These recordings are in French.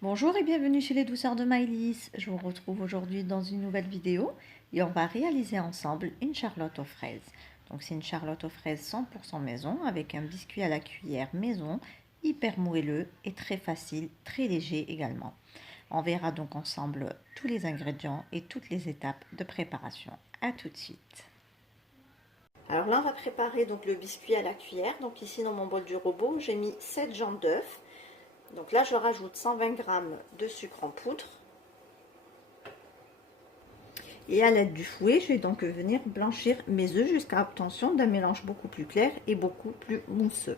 Bonjour et bienvenue chez les douceurs de Maëlys. Je vous retrouve aujourd'hui dans une nouvelle vidéo et on va réaliser ensemble une charlotte aux fraises. Donc c'est une charlotte aux fraises 100% maison avec un biscuit à la cuillère maison, hyper moelleux et très facile, très léger également. On verra donc ensemble tous les ingrédients et toutes les étapes de préparation. A tout de suite. Alors là on va préparer donc le biscuit à la cuillère. Donc ici dans mon bol du robot j'ai mis 7 jaunes d'œufs. Donc là, je rajoute 120 g de sucre en poudre. Et à l'aide du fouet, je vais donc venir blanchir mes œufs jusqu'à l'obtention d'un mélange beaucoup plus clair et beaucoup plus mousseux.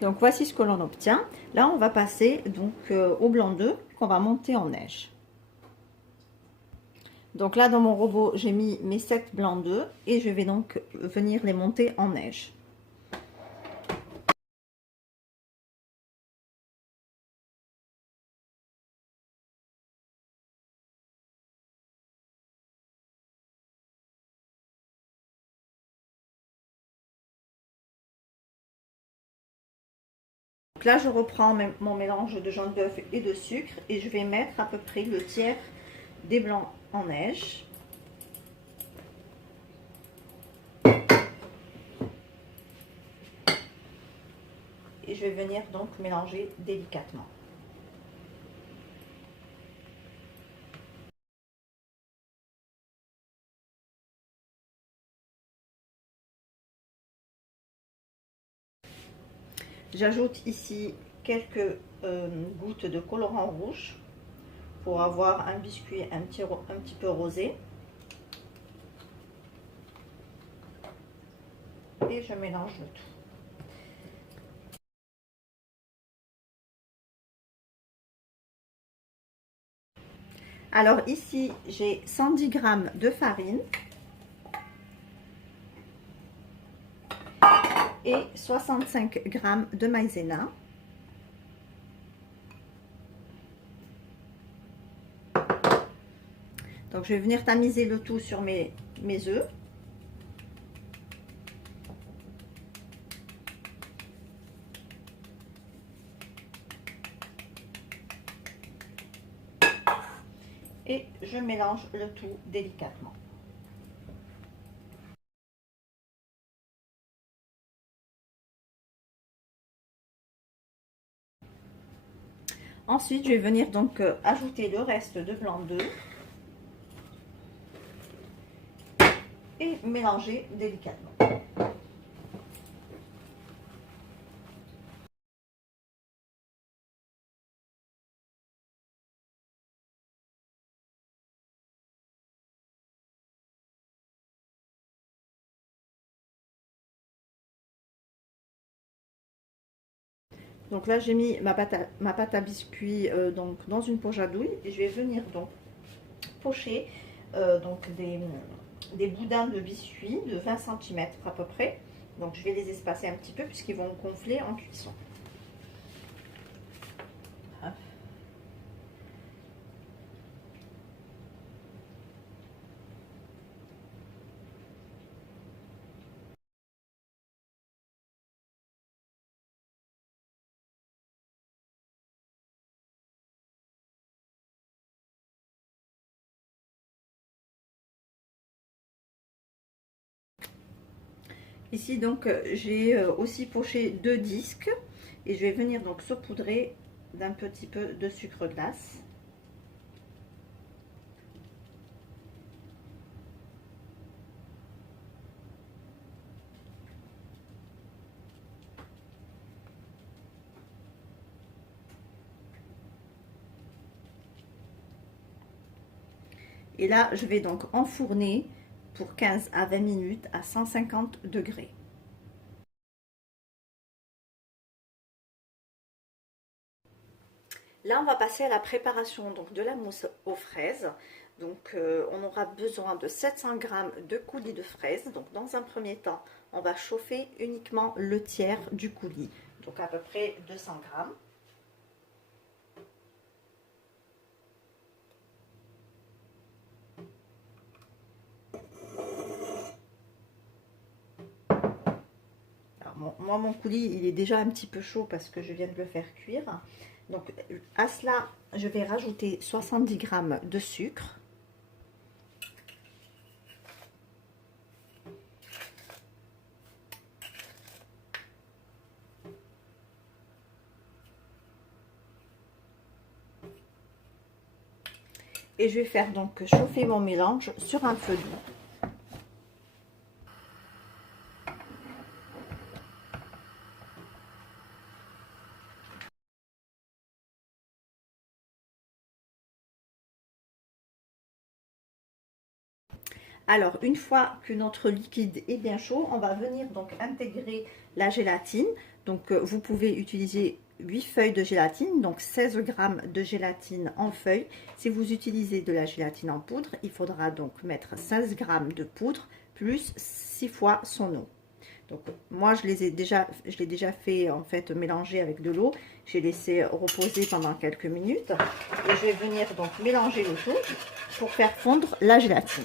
Donc voici ce que l'on obtient. Là, on va passer donc au blanc d'œuf qu'on va monter en neige. Donc là, dans mon robot, j'ai mis mes 7 blancs d'œufs et je vais donc venir les monter en neige. Donc là, je reprends mon mélange de jaune d'œuf et de sucre et je vais mettre à peu près le tiers des blancs en neige. Et je vais venir donc mélanger délicatement. J'ajoute ici quelques gouttes de colorant rouge pour avoir un biscuit un petit peu rosé. Et je mélange le tout. Alors ici, j'ai 110 g de farine et 65 g de maïzena. Donc je vais venir tamiser le tout sur mes œufs. Et je mélange le tout délicatement. Ensuite, je vais venir donc ajouter le reste de blanc d'œuf et mélanger délicatement. Donc là, j'ai mis ma pâte à biscuits donc dans une poche à douille et je vais venir donc pocher donc des boudins de biscuits de 20 cm à peu près. Donc je vais les espacer un petit peu puisqu'ils vont gonfler en cuisson. Ici donc j'ai aussi poché 2 disques et je vais venir donc saupoudrer d'un petit peu de sucre glace. Et là je vais donc enfourner pour 15 à 20 minutes à 150 degrés. Là, on va passer à la préparation donc, de la mousse aux fraises. Donc, on aura besoin de 700 g de coulis de fraises. Donc, dans un premier temps, on va chauffer uniquement le tiers du coulis. Donc, à peu près 200 g. moi mon coulis il est déjà un petit peu chaud parce que je viens de le faire cuire. Donc à cela, je vais rajouter 70 g de sucre. Et je vais faire donc chauffer mon mélange sur un feu doux. Alors, une fois que notre liquide est bien chaud, on va venir donc intégrer la gélatine. Donc, vous pouvez utiliser 8 feuilles de gélatine, donc 16 g de gélatine en feuilles. Si vous utilisez de la gélatine en poudre, il faudra donc mettre 16 g de poudre plus 6 fois son eau. Donc, moi, je l'ai déjà fait en fait mélanger avec de l'eau. J'ai laissé reposer pendant quelques minutes. Et je vais venir donc mélanger le tout pour faire fondre la gélatine.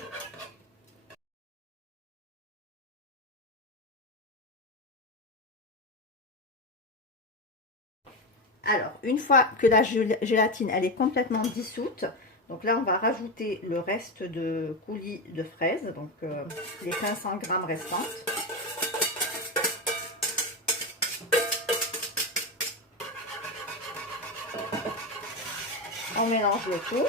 Alors, une fois que la gélatine elle est complètement dissoute, donc là on va rajouter le reste de coulis de fraises, donc les 500 g restantes. On mélange le tout.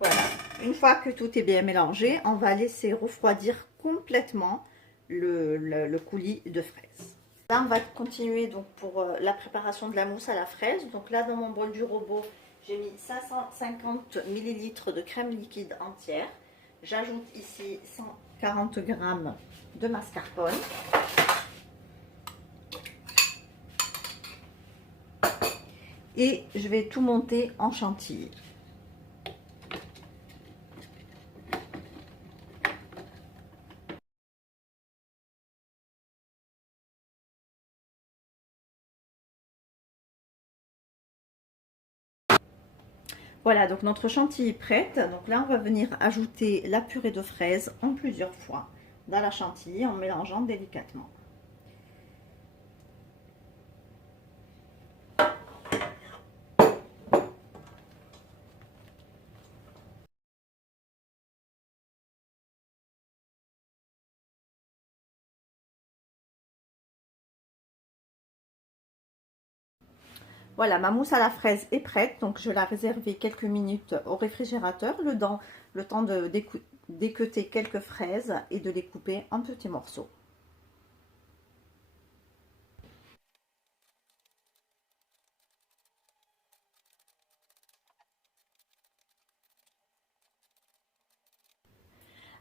Voilà, une fois que tout est bien mélangé, on va laisser refroidir complètement le coulis de fraises. Là, on va continuer donc pour la préparation de la mousse à la fraise. Donc là, dans mon bol du robot, j'ai mis 550 ml de crème liquide entière. J'ajoute ici 140 g de mascarpone. Et je vais tout monter en chantilly. Voilà, donc notre chantilly est prête. Donc là, on va venir ajouter la purée de fraises en plusieurs fois dans la chantilly en mélangeant délicatement. Voilà, ma mousse à la fraise est prête, donc je la réserver quelques minutes au réfrigérateur, le temps de d'équeuter quelques fraises et de les couper en petits morceaux.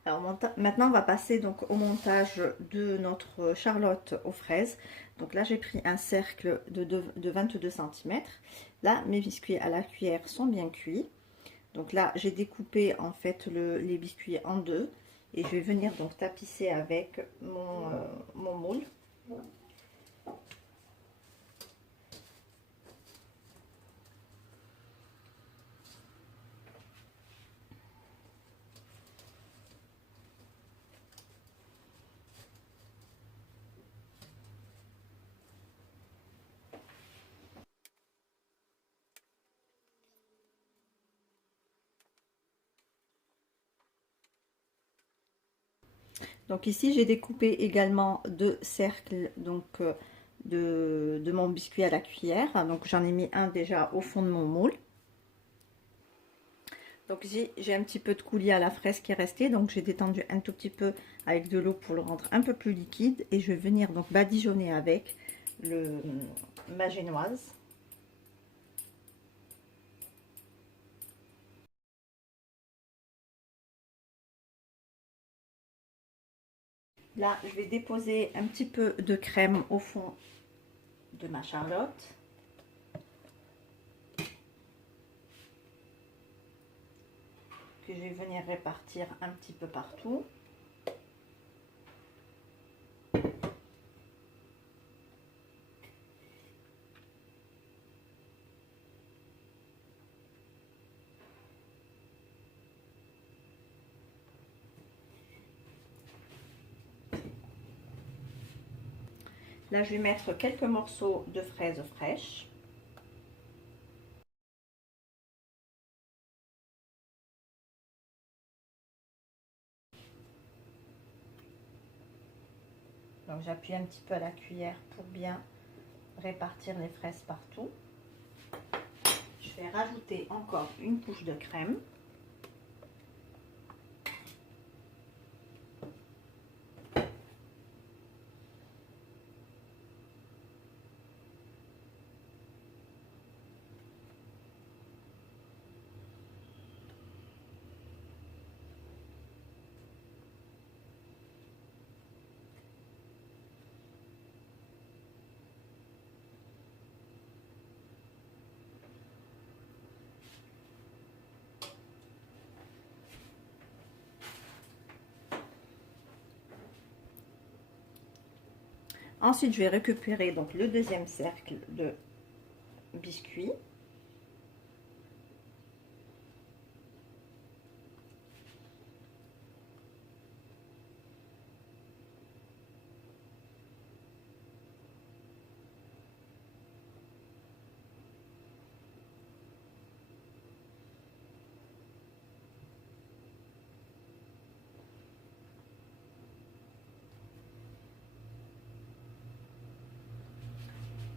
Alors maintenant, on va passer donc au montage de notre charlotte aux fraises. Donc là, j'ai pris un cercle de 22 cm. Là, mes biscuits à la cuillère sont bien cuits. Donc là, j'ai découpé en fait les biscuits en deux. Et je vais venir donc tapisser avec mon moule. Donc ici, j'ai découpé également deux cercles donc, de mon biscuit à la cuillère. Donc j'en ai mis un déjà au fond de mon moule. Donc ici, j'ai un petit peu de coulis à la fraise qui est resté. Donc j'ai détendu un tout petit peu avec de l'eau pour le rendre un peu plus liquide. Et je vais venir donc badigeonner avec ma génoise. Là, je vais déposer un petit peu de crème au fond de ma charlotte. Que je vais venir répartir un petit peu partout. Là, je vais mettre quelques morceaux de fraises fraîches. Donc, j'appuie un petit peu à la cuillère pour bien répartir les fraises partout. Je vais rajouter encore une couche de crème. Ensuite, je vais récupérer donc le deuxième cercle de biscuits.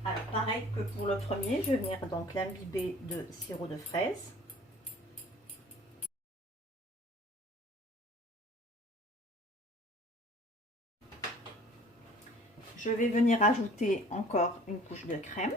Alors, pareil que pour le premier, je vais venir donc l'imbiber de sirop de fraise. Je vais venir ajouter encore une couche de crème.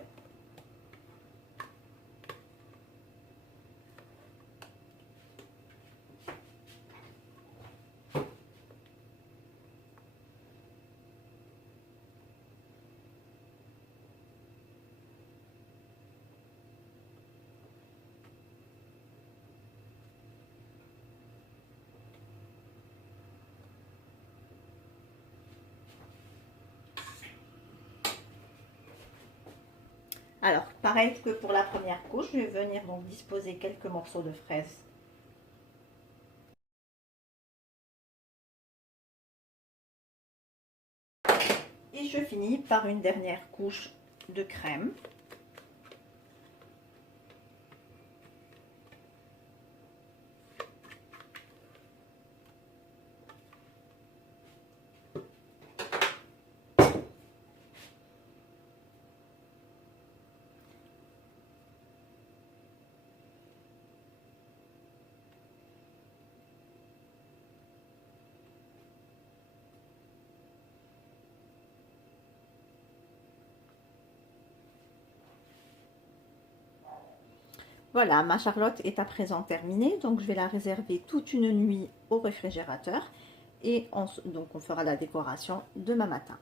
Alors, pareil que pour la première couche, je vais venir donc disposer quelques morceaux de fraises. Et je finis par une dernière couche de crème. Voilà, ma charlotte est à présent terminée, donc je vais la réserver toute une nuit au réfrigérateur et donc on fera la décoration demain matin.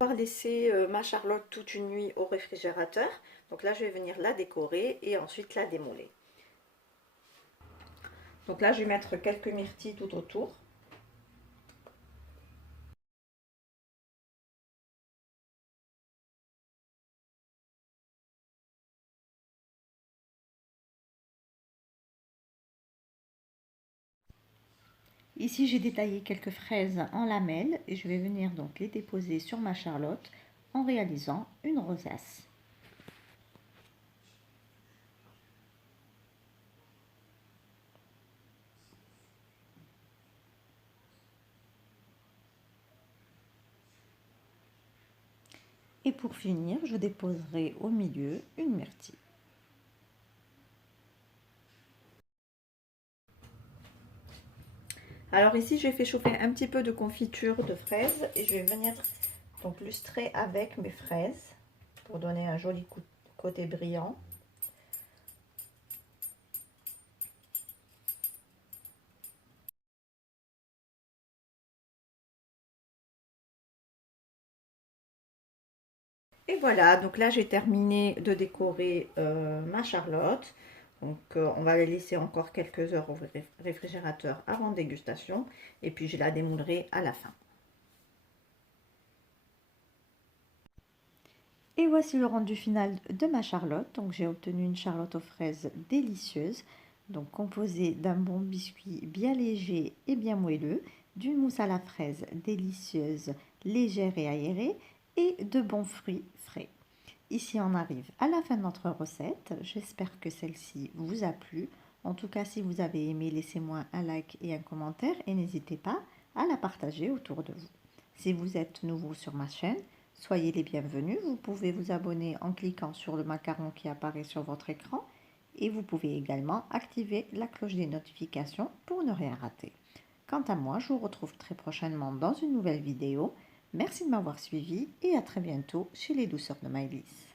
Je vais laisser ma charlotte toute une nuit au réfrigérateur, donc là je vais venir la décorer et ensuite la démouler. Donc là je vais mettre quelques myrtilles tout autour. Ici, j'ai détaillé quelques fraises en lamelles et je vais venir donc les déposer sur ma charlotte en réalisant une rosace. Et pour finir, je déposerai au milieu une myrtille. Alors ici, j'ai fait chauffer un petit peu de confiture de fraises et je vais venir donc lustrer avec mes fraises pour donner un joli côté brillant. Et voilà, donc là j'ai terminé de décorer ma charlotte. Donc on va la laisser encore quelques heures au réfrigérateur avant dégustation. Et puis je la démoulerai à la fin. Et voici le rendu final de ma charlotte. Donc j'ai obtenu une charlotte aux fraises délicieuse. Donc composée d'un bon biscuit bien léger et bien moelleux, d'une mousse à la fraise délicieuse, légère et aérée et de bons fruits frais. Ici, on arrive à la fin de notre recette. J'espère que celle-ci vous a plu. En tout cas, si vous avez aimé, laissez-moi un like et un commentaire et n'hésitez pas à la partager autour de vous. Si vous êtes nouveau sur ma chaîne, soyez les bienvenus. Vous pouvez vous abonner en cliquant sur le macaron qui apparaît sur votre écran et vous pouvez également activer la cloche des notifications pour ne rien rater. Quant à moi, je vous retrouve très prochainement dans une nouvelle vidéo. Merci de m'avoir suivi et à très bientôt chez les douceurs de Maëlys.